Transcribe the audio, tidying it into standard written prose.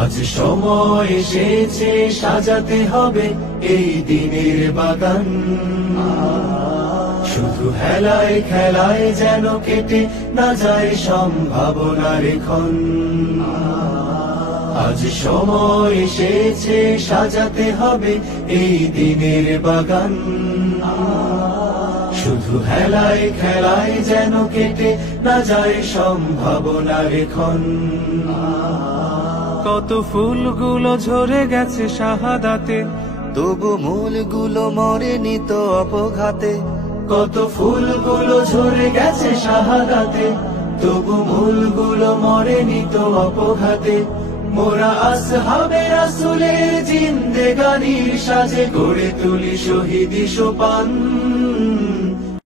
আজ সময় এসেছে সাজাতে হবে এই দিনের বাগান। শুধু হেলায় খেলায় যেন কেটে না যায় সম্ভাবনার ক্ষণ। আজ সময় এসেছে সাজাতে হবে এই দিনের বাগান। শুধু হেলায় খেলায় যেন কেটে না যায় সম্ভাবনার ক্ষণ। কত ফুলগুলো ঝরে গেছে শাহাদাতে, তবু মূলগুলো মরেনি তো অপঘাতে। কত ফুলগুলো ঝরে গেছে শাহাদাতে, তবু মূলগুলো মরেনি তো অপঘাতে। মোরা আসহাবে রাসূলের জিন্দেগানির সাজে গড়ে তুলি শহীদি সোপান।